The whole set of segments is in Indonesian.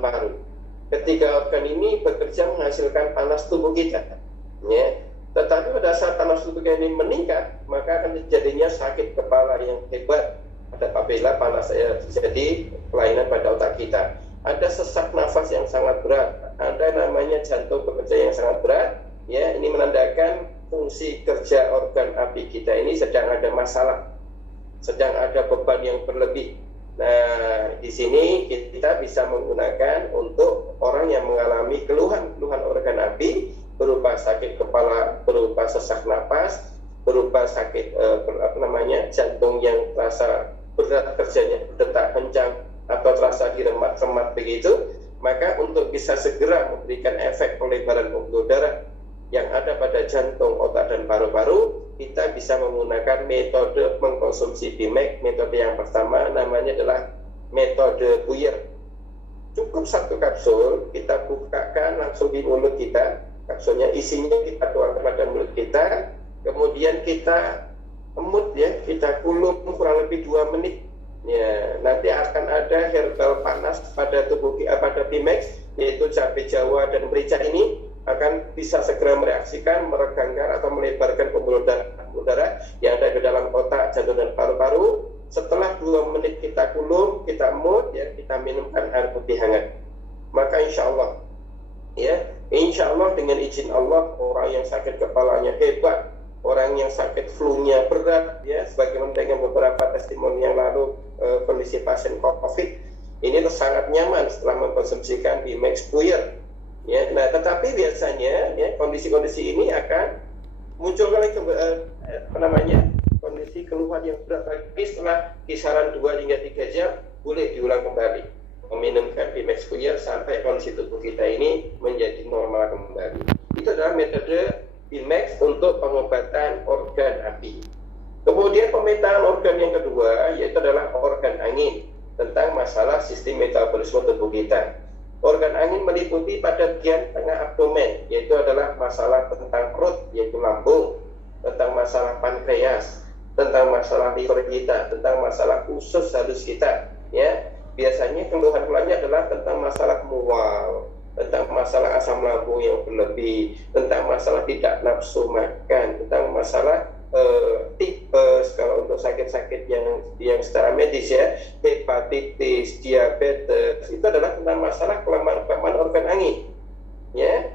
paru. Ketiga organ ini bekerja menghasilkan panas tubuh kita, ya. Tetapi pada saat panas tubuh kita ini meningkat, maka akan terjadinya sakit kepala yang hebat. Apabila panas terjadi kelainan pada otak kita. Ada sesak nafas yang sangat berat, ada namanya jantung bekerja yang sangat berat, ya. Ini menandakan fungsi kerja organ api kita ini sedang ada masalah, sedang ada beban yang berlebih. Nah, di sini kita bisa menggunakan untuk orang yang mengalami keluhan organ api berupa sakit kepala, berupa sesak napas, berupa sakit jantung yang terasa berat kerjanya, detak kencang atau terasa diremat-remat begitu, maka untuk bisa segera memberikan efek pelebaran pembuluh darah yang ada pada jantung, otak, dan paru-paru, kita bisa menggunakan metode mengkonsumsi Bimek. Metode yang pertama namanya adalah metode Puyer. Cukup satu kapsul, kita bukakan langsung di mulut kita. Kapsulnya isinya kita tuangkan pada mulut kita, kemudian kita emut, ya, kita kulum kurang lebih 2 menit. Ya, nanti akan ada herbal panas pada tubuh pada Bimek, yaitu cabai Jawa dan merica ini akan bisa segera mereaksikan, meregangkan atau melebarkan pembuluh darah yang ada di dalam otak, jantung, dan paru-paru. Setelah 2 menit kita kulum, kita emut, ya, kita minumkan air putih hangat. Maka insya Allah, ya, insya Allah dengan izin Allah, orang yang sakit kepalanya hebat, orang yang sakit flu-nya berat, ya, sebagaimana dengan beberapa testimoni yang lalu, kondisi pasien COVID ini sangat nyaman setelah mengkonsumsikan Bimek Puyer. Ya, nah, tetapi biasanya, ya, kondisi-kondisi ini akan muncul lagi kondisi keluhan yang berat lagi setelah kisaran 2 hingga 3 jam, boleh diulang kembali meminumkan Bimek Puyer sampai kondisi tubuh kita ini menjadi normal kembali. Itu adalah metode Bimek untuk pengobatan organ api. Kemudian pemetaan organ yang kedua yaitu adalah organ angin, tentang masalah sistem metabolisme tubuh kita. Organ angin meliputi pada bagian tengah abdomen, yaitu adalah masalah tentang perut, yaitu lambung, tentang masalah pankreas, tentang masalah liver kita, tentang masalah usus halus kita. Ya, biasanya keluhan-keluhannya adalah tentang masalah mual, tentang masalah asam lambung yang berlebih, tentang masalah tidak nafsu makan, tentang masalah tipes, kalau untuk sakit-sakit yang secara medis, ya, hepatitis, diabetes, itu adalah tentang masalah kelemahan organ angin. Ya,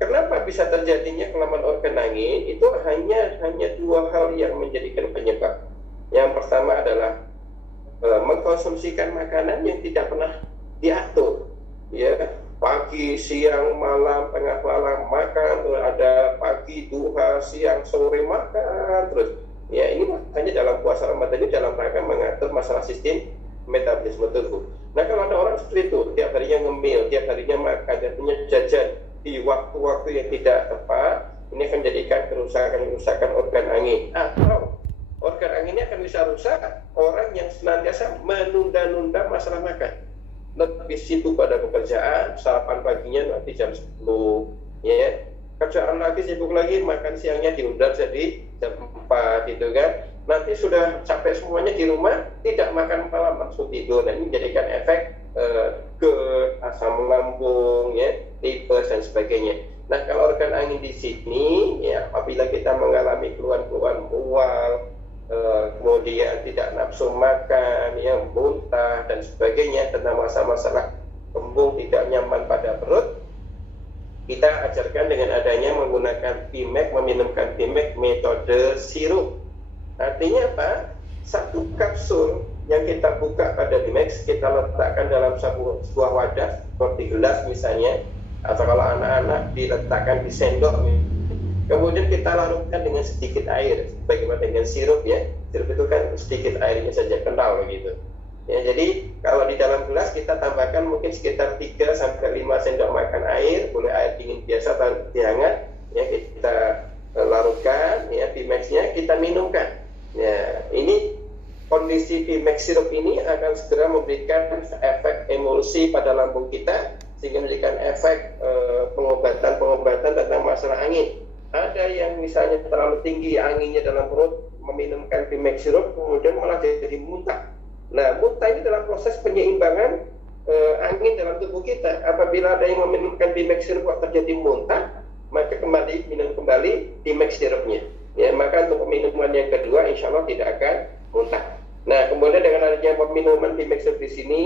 kenapa bisa terjadinya kelemahan organ angin? Itu hanya 2 hal yang menjadikan penyebab. Yang pertama adalah mengkonsumsikan makanan yang tidak pernah diatur, ya. Pagi, siang, malam, tengah malam makan, terus ada pagi, duha, siang, sore makan terus. Ya, ini makanya dalam puasa Ramadan ini dalam rangka mengatur masalah sistem metabolisme tubuh. Nah, kalau ada orang seperti itu, tiap harinya ngemil, tiap harinya makan, tiap harinya jajan di waktu-waktu yang tidak tepat, ini akan menjadikan kerusakan organ angin. Atau organ anginnya akan bisa rusak orang yang senantiasa menunda-nunda masalah makan, lebih sibuk pada pekerjaan, sarapan paginya nanti jam 10, ya, kerjaan lagi, sibuk lagi, makan siangnya diundur jadi jam 4, gitu kan. Nanti sudah capek semuanya di rumah, tidak makan malam, langsung tidur. Nah, ini menjadikan efek GERD, asam lambung, ya, tipes, dan sebagainya. Nah, kalau organ angin di sini, ya, apabila kita mengalami keluhan-keluhan mual, kemudian tidak nafsu makan, ya, muntah, dan sebagainya, tentang masalah kembung tidak nyaman pada perut, kita ajarkan dengan adanya menggunakan Bimek, meminumkan Bimek metode sirup. Artinya apa? 1 kapsul yang kita buka pada Bimek, kita letakkan dalam sebuah wadah seperti gelas misalnya, atau kalau anak-anak diletakkan di sendok. Kemudian kita larutkan dengan sedikit air, bagaimana dengan sirup, ya. Sirup itu kan sedikit airnya saja, kental begitu. Ya, jadi kalau di dalam gelas kita tambahkan mungkin sekitar 3-5 sendok makan air, boleh air dingin biasa atau teh hangat, ya, kita larutkan, ya, Bimexnya kita minumkan. Ya, ini kondisi Bimex sirup ini akan segera memberikan efek emulsi pada lambung kita, sehingga memberikan efek pengobatan tentang masalah angin. Ada yang misalnya terlalu tinggi anginnya dalam perut, meminumkan Bimex sirup kemudian malah jadi muntah. Nah, muntah ini adalah proses penyeimbangan angin dalam tubuh kita. Apabila ada yang meminumkan Bimax sirup kok terjadi muntah, maka kembali minum kembali Bimax sirupnya. Ya, maka untuk minuman yang kedua insya Allah tidak akan muntah. Nah, kemudian dengan adanya peminuman Bimax sirup di sini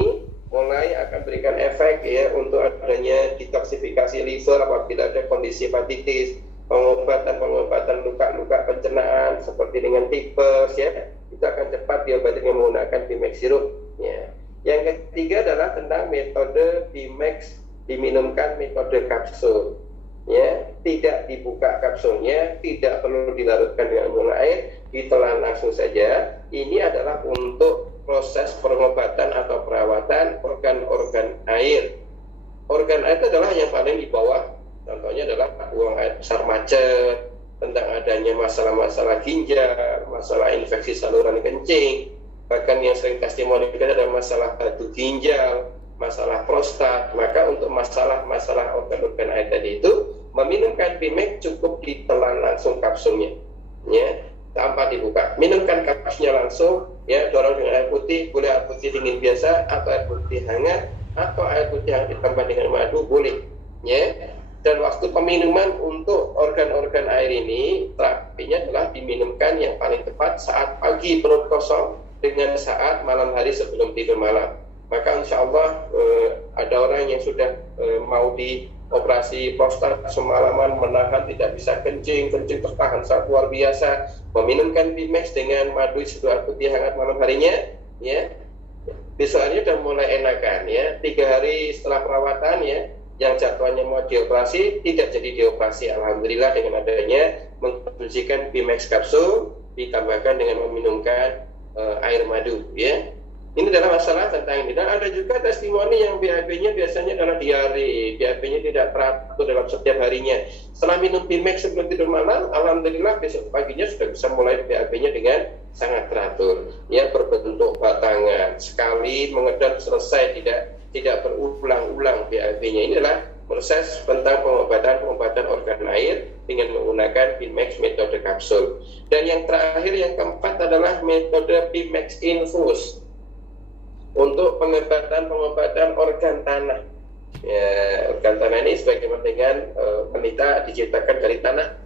mulai akan berikan efek ya untuk adanya detoksifikasi liver apabila ada kondisi hepatitis, pengobatan luka-luka pencernaan seperti dengan tipes ya, itu akan cepat diobati dengan menggunakan Bimax sirup ya. Yang ketiga adalah tentang metode Bimax diminumkan metode kapsul ya, tidak dibuka kapsulnya, tidak perlu dilarutkan dengan gula air, ditelan langsung saja. Ini adalah untuk proses pengobatan atau perawatan organ-organ air. Organ air itu adalah yang paling di bawah. Contohnya adalah buang air besar macet, tentang adanya masalah-masalah ginjal, masalah infeksi saluran kencing, bahkan yang sering testimoni kita adalah masalah batu ginjal, masalah prostat. Maka untuk masalah-masalah organ-organ air tadi itu, meminumkan Bimax cukup ditelan langsung kapsulnya, ya, tanpa dibuka. Minumkan kapsulnya langsung, ya, dorong dengan air putih, boleh air putih dingin biasa atau air putih hangat atau air putih yang ditambah dengan madu boleh, ya. Dan waktu peminuman untuk organ-organ air ini terapinya adalah diminumkan yang paling tepat saat pagi perut kosong dengan saat malam hari sebelum tidur malam. Maka insya Allah ada orang yang sudah mau dioperasi prostat semalaman menahan tidak bisa kencing tertahan saat luar biasa, meminumkan Bimax dengan madu seduh putih hangat malam harinya, ya, besok harinya sudah mulai enakan ya. 3 hari setelah perawatan ya, yang jadwalnya mau dioperasi tidak jadi dioperasi, alhamdulillah, dengan adanya mengkonsumsikan Bimax kapsul ditambahkan dengan meminumkan air madu ya. Ini adalah masalah tentang ini. Dan ada juga testimoni yang BAB-nya biasanya adalah diare, BAB-nya tidak teratur dalam setiap harinya. Setelah minum Bimax sebelum tidur malam, alhamdulillah besok paginya sudah bisa mulai BAB-nya dengan sangat teratur. Ya, berbentuk batangan, sekali mengedap selesai, tidak berulang-ulang BAB-nya. Ini adalah proses tentang pengobatan organ air dengan menggunakan Bimax metode kapsul. Dan yang terakhir, yang keempat adalah metode Bimax infus untuk pengobatan organ tanah. Ya, organ tanah ini sebagaimana dengan wanita diciptakan dari tanah,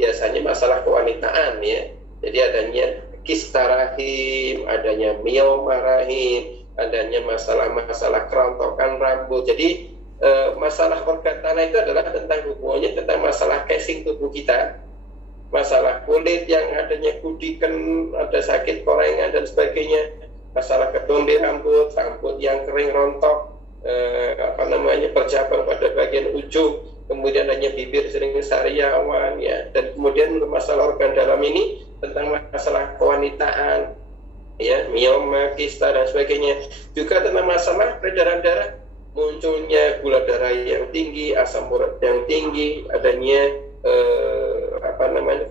biasanya masalah kewanitaan ya. Jadi adanya kista rahim, adanya mioma rahim, adanya masalah kerontokan rambut. Jadi masalah organ tanah itu adalah tentang hubungannya tentang masalah casing tubuh kita, masalah kulit yang adanya kudikan, ada sakit korengan dan sebagainya, masalah ketombe rambut yang kering rontok, bercabang pada bagian ujung, kemudian adanya bibir sering sariawan ya, dan kemudian untuk masalah organ dalam ini tentang masalah kewanitaan ya, mioma, kista dan sebagainya. Juga tentang masalah peredaran darah, munculnya gula darah yang tinggi, asam urat yang tinggi, adanya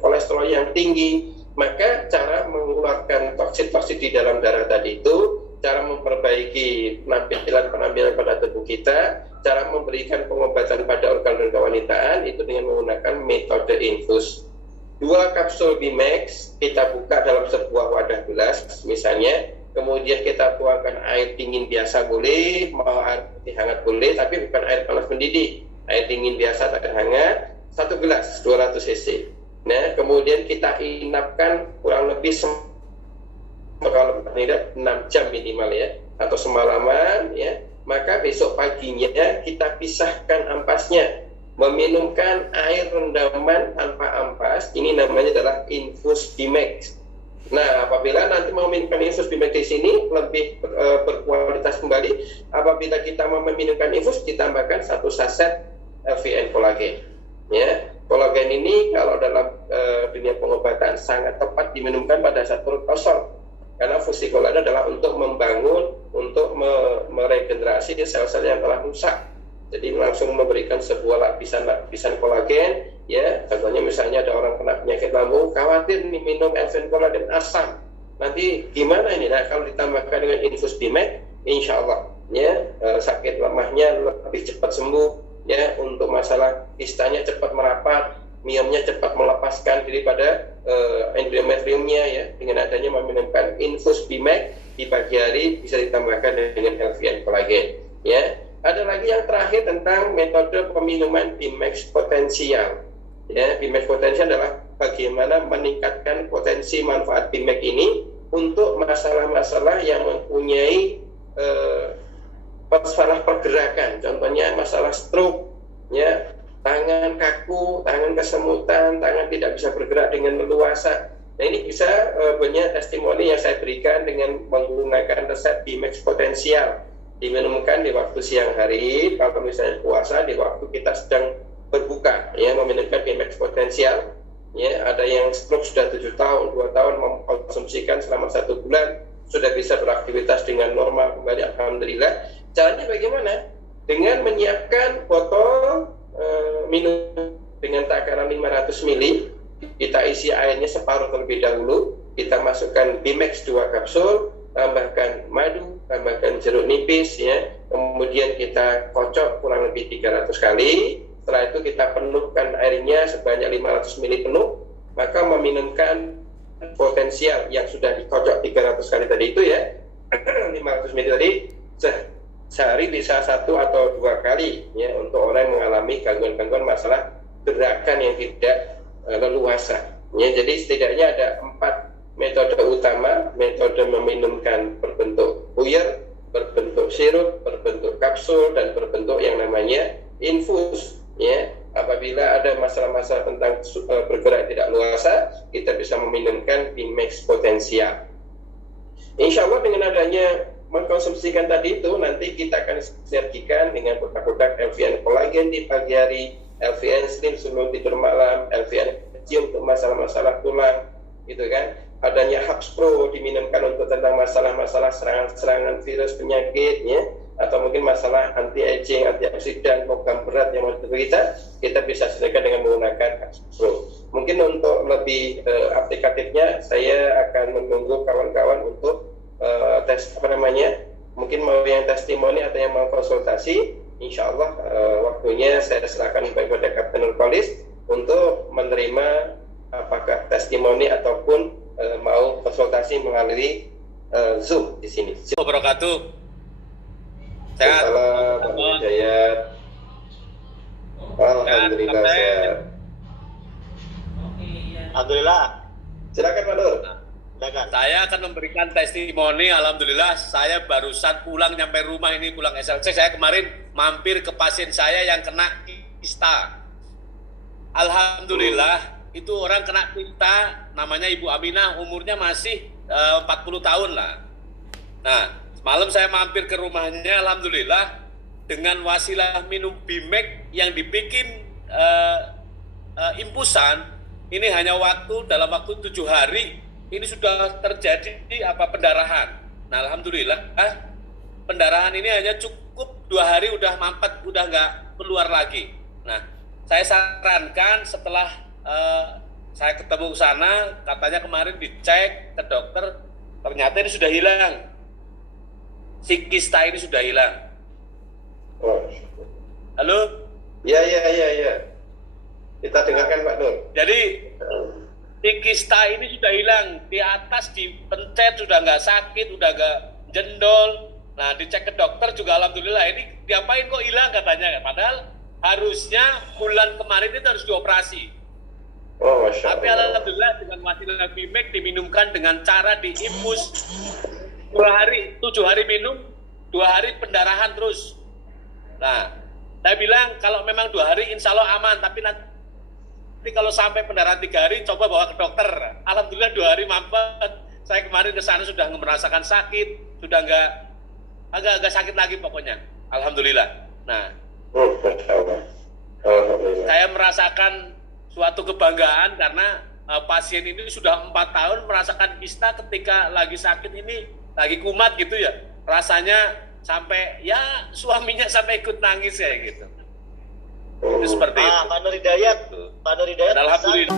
kolesterol yang tinggi. Maka cara mengeluarkan toksin-toksin di dalam darah tadi itu, cara memperbaiki penampilan pada tubuh kita, cara memberikan pengobatan pada organ dan kewanitaan itu dengan menggunakan metode infus. 2 kapsul Bimax kita buka dalam sebuah wadah gelas misalnya, kemudian kita tuangkan air dingin biasa boleh, mau air putih hangat boleh, tapi bukan air panas mendidih, air dingin biasa tak hangat, 1 gelas 200 cc. Nah, kemudian kita inapkan kurang lebih 6 jam minimal ya, atau semalaman ya. Maka besok paginya kita pisahkan ampasnya, meminumkan air rendaman tanpa ampas. Ini namanya adalah infus Bimax. Nah, apabila nanti mau meminumkan infus Bimax di sini lebih berkualitas kembali, apabila kita mau meminumkan infus ditambahkan 1 saset LVN kolagen ya. Kolagen ini kalau dalam dunia pengobatan sangat tepat diminumkan pada saat perut kosong, karena fungsi kolagen adalah untuk membangun, untuk meregenerasi sel-sel yang telah rusak. Jadi langsung memberikan sebuah lapisan kolagen ya. Contohnya misalnya ada orang kena penyakit lambung, khawatir nih minum LVN kolagen asam, nanti gimana ini? Nah, kalau ditambahkan dengan infus Bimax, insya Allah ya, sakit lemahnya lebih cepat sembuh ya, untuk masalah kistanya cepat merapat, miomnya cepat melepaskan diri pada endometriumnya ya, dengan adanya meminumkan infus Bimax di pagi hari bisa ditambahkan dengan LVN kolagen ya. Bimax potensial. Ya, Bimax potensial adalah bagaimana meningkatkan potensi manfaat Bimax ini untuk masalah-masalah yang mempunyai masalah pergerakan, contohnya masalah stroke, ya, tangan kaku, tangan kesemutan, tangan tidak bisa bergerak dengan leluasa. Nah, ini bisa banyak testimoni yang saya berikan dengan menggunakan resep Bimax potensial, diminumkan di waktu siang hari, kalau misalnya puasa di waktu kita sedang berbuka, ya, meminumkan Bimax potensial. Ya, ada yang stroke sudah 7 tahun, 2 tahun mengkonsumsikan selama 1 bulan, sudah bisa beraktivitas dengan normal kembali, alhamdulillah. Caranya bagaimana? Dengan menyiapkan botol minum dengan takaran 500 ml, kita isi airnya separuh terlebih dahulu, kita masukkan Bimax 2 kapsul, tambahkan madu, tambahkan jeruk nipis, ya, kemudian kita kocok kurang lebih 300 kali. Setelah itu kita penuhkan airnya sebanyak 500 ml penuh, maka meminumkan potensial yang sudah dikocok 300 kali tadi itu, ya, 500 ml tadi sehari bisa 1 atau 2 kali, ya, untuk orang yang mengalami gangguan-gangguan masalah gerakan yang tidak leluasa. Ya, jadi setidaknya ada 4 metode utama, metode meminumkan berbentuk puyer, berbentuk sirup, berbentuk kapsul, dan berbentuk yang namanya infus. Ya, apabila ada masalah-masalah tentang bergerak tidak leluasa, kita bisa meminumkan Bimax potensial. Insya Allah dengan adanya mengkonsumsikan tadi itu, nanti kita akan sinergikan dengan produk-produk LVN kolagen di pagi hari, LVN slim sebelum tidur malam, LVN kecium untuk masalah-masalah tulang, gitu kan. Adanya Hubs Pro diminumkan untuk tentang masalah-masalah serangan-serangan virus penyakitnya, atau mungkin masalah anti-aging, antioksidan, logam berat yang mau kita bisa selesaikan dengan menggunakan Hubs Pro. Mungkin untuk lebih aplikatifnya, saya akan menunggu kawan-kawan untuk mungkin mau yang testimoni atau yang mau konsultasi. Insya Allah waktunya saya serahkan kepada Kapten Nurkolis untuk menerima apakah testimoni ataupun mau konsultasi melalui Zoom di sini. Wabarakatuh. Sehat. Salam, Pak Hidayat. Alhamdulillah sehat. Alhamdulillah. Silakan Pak Nur. Silakan. Saya akan memberikan testimoni. Alhamdulillah, saya barusan pulang nyampe rumah ini, pulang SLC. Saya kemarin mampir ke pasien saya yang kena kista. Alhamdulillah, itu orang kena kista, namanya Ibu Aminah, umurnya masih 40 tahun lah. Nah, malam saya mampir ke rumahnya, alhamdulillah, dengan wasilah minum Bimax yang dibikin impusan, ini hanya dalam waktu 7 hari, ini sudah terjadi pendarahan. Nah, alhamdulillah, pendarahan ini hanya cukup 2 hari udah mampet, udah nggak keluar lagi. Nah, saya sarankan setelah saya ketemu ke sana, katanya kemarin dicek ke dokter, ternyata ini sudah hilang. Si kista ini sudah hilang. Halo? Ya. Kita dengarkan Pak Nur. Jadi si kista ini sudah hilang, di atas dipencet sudah nggak sakit, udah nggak jendol. Nah, dicek ke dokter juga alhamdulillah, ini diapain kok hilang katanya. Padahal harusnya bulan kemarin itu harus dioperasi. Oh, Masya Allah. Tapi alhamdulillah dengan wasilah Bimax diminumkan dengan cara diinfus 7 hari minum, 2 hari pendarahan terus. Nah, saya bilang kalau memang 2 hari insya Allah aman, tapi nanti kalau sampai pendarahan 3 hari coba bawa ke dokter. Alhamdulillah 2 hari mampet. Saya kemarin ke sana sudah merasakan sakit, sudah agak sakit lagi pokoknya. Alhamdulillah. Nah, saya merasakan suatu kebanggaan karena pasien ini sudah 4 tahun merasakan kista, ketika lagi sakit ini, lagi kumat gitu ya, rasanya sampai ya suaminya sampai ikut nangis ya gitu. Itu seperti itu. Pak Nur Hidayat, Alhamdulillah.